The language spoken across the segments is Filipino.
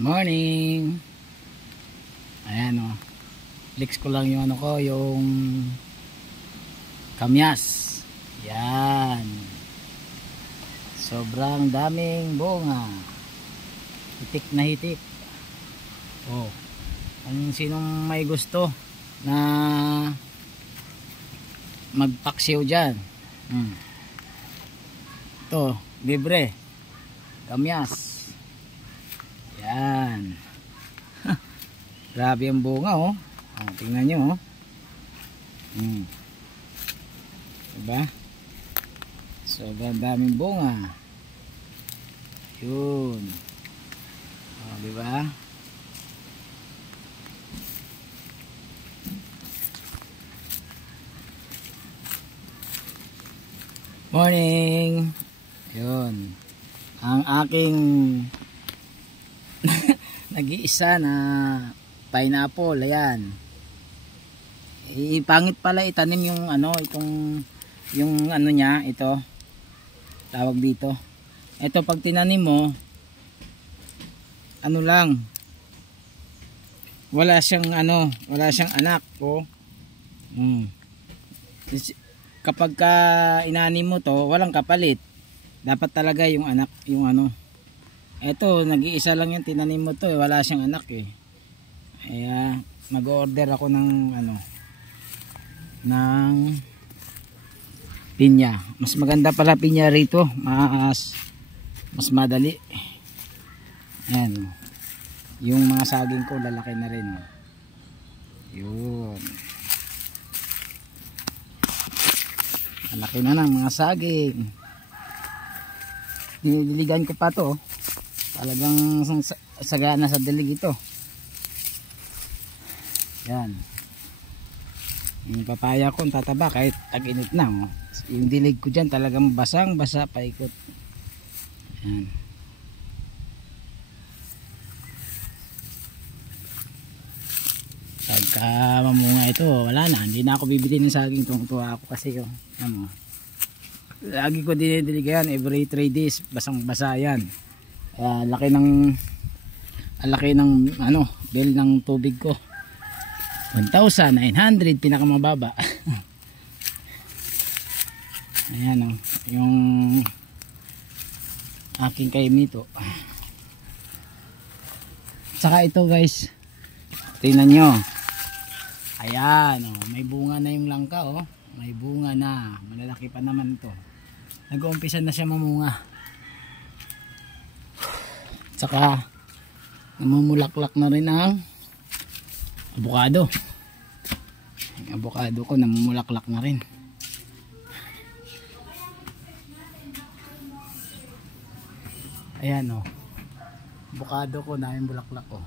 Morning. Ayan o. Flex ko lang yung ano ko, yung kamyas. Yan. Sobrang daming bunga. Hitik na hitik. Oh. Kung sinong may gusto na magpaksiw dyan. Ito, libre. Kamyas. Yan. Grabe ang bunga oh. Tingnan nyo oh. Diba? Sobrang daming bunga. Yun. Diba? Morning. Yun. Ang aking nag-iisa na pineapple, ayan. Pangit pala itanim yung ano, yung ano niya, ito. Tawag dito. Ito pag tinanim mo, ano lang. Wala siyang ano, wala siyang anak, oh. Kapag ka inanim mo to, walang kapalit. Dapat talaga yung anak, yung ano. Eto, nag-iisa lang yung tinanim mo to, wala siyang anak eh. Kaya mag-order ako ng ano, ng pinya. Mas maganda pala pinya rito, mas madali. Ayan. Yung mga saging ko lalaki na rin. Yun. Malaki na ng mga saging. Diniligan ko pa to. Talagang sagana sa dilig ito. Yan. Yung papaya ko tataba kahit tag-init na. Oh. Yung dilig ko dyan talagang basang basa paikot. Yan. Pagka mamunga ito, wala na. Hindi na ako bibili ng saging. Tuwa ako kasi yung ano. Lagi ko dinidiligan every 3 days. Basang basa yan. Laki ng ano, bill ng tubig ko. 1,900 pinakamababa. Ayan oh, yung aking kaimito. Saka ito guys, tingnan nyo. Ayan oh, may bunga na yung langka oh. May bunga na, malalaki pa naman ito. Nag-uumpisa na siya mamunga. Saka namumulaklak na rin ang avocado. Ang avocado ko namumulaklak na rin. Ayan o. Avocado ko daming bulaklak o.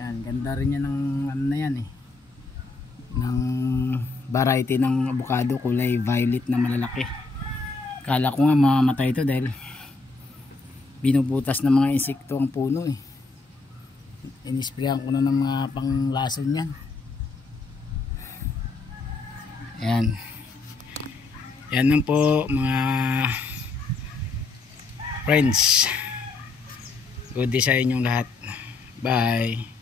Ayan, ganda rin yan ng ano na yan eh. Ng variety ng avocado, kulay violet na malalaki. Kala ko nga mamamatay ito dahil binubutas ng mga insekto ang puno eh. Inisprayan ko na ng mga panglason yan. Ayan. Yan lang po mga friends. Good day sa inyong lahat. Bye.